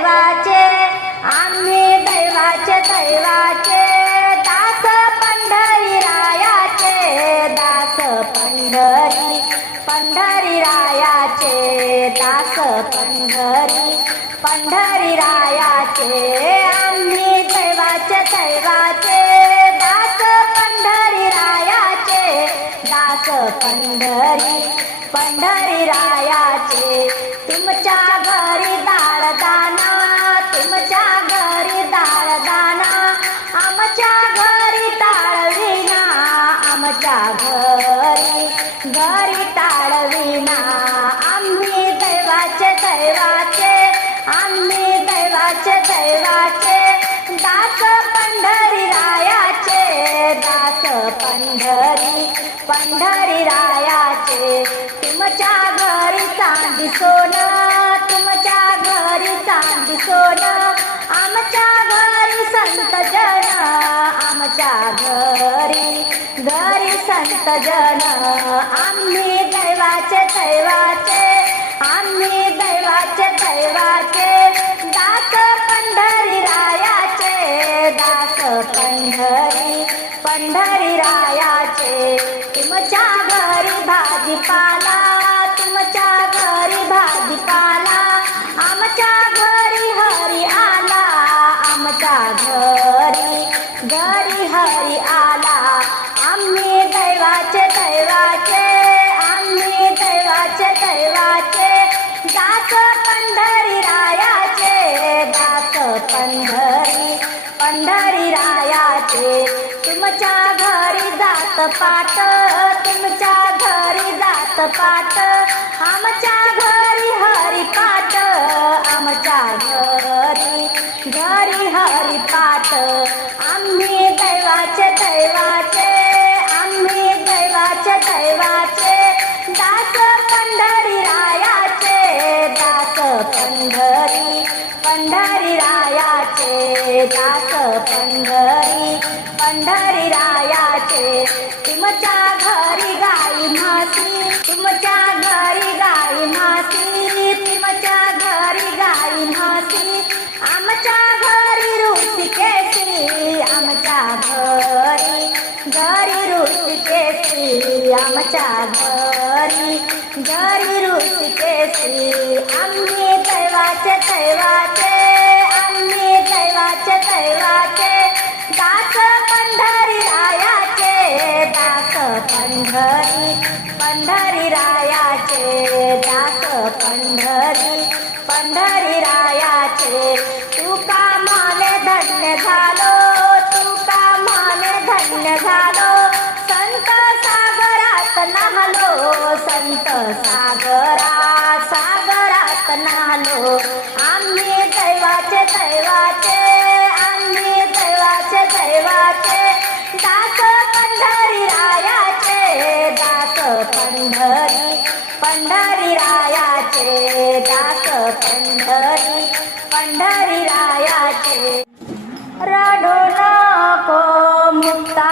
दैवाचे आम्ही दैवाचे दैवाचे. दास पंढरी रायाचे दास पंढरी पंढरी रायाचे. दास पंढरी पंढरी रायाचे. आम्ही दैवाचे दैवाचे. पंढरी पंढरी रायाचे तुमच्या घरी दाळदाना तुमच्या घरी दाळदाना आमच्या घरी ताळविना आमच्या घरी घरी ताळविना. चांदी सोनं तुमच्या घरी चांदी सोनं आमच्या घरी संत जन आमच्या घरी घरी संत जन. आम्ही दैवाचे दैवाचे आम्ही दैवाचे दैवाचे. दास पंढरी रायाचे दास पंढरी पंढरी रायाचे. तुमच्या घरी भाजीपाला जात पाट तुमच्या घरी जात पाट आमच्या घरी हरी पाट आमच्या घरी घरी हरी पाट आम्ही दैवाचे दैवाचे आम्ही दैवाचे दैवाचे. दास पंढरी रायाचे दास पंढरी पंढरी रायाचे दास पंढरी पंढरी रायाचे. तुमच्या घरी गाई म्हशी तुमच्या घरी गाई म्हशी तुमच्या घरी गाई म्हशी आमच्या घरी रुची केसी आमच्या घरी घरी रुची केसी आमच्या घरी घरी ऋषिकेशी आम्ही पंढरी पंढरी रायाचे तुका माने धन्य झालो तुका माने धन्य झालो. संत सागरात नाहलो संत सागरा सागरात नाहलो. voltar.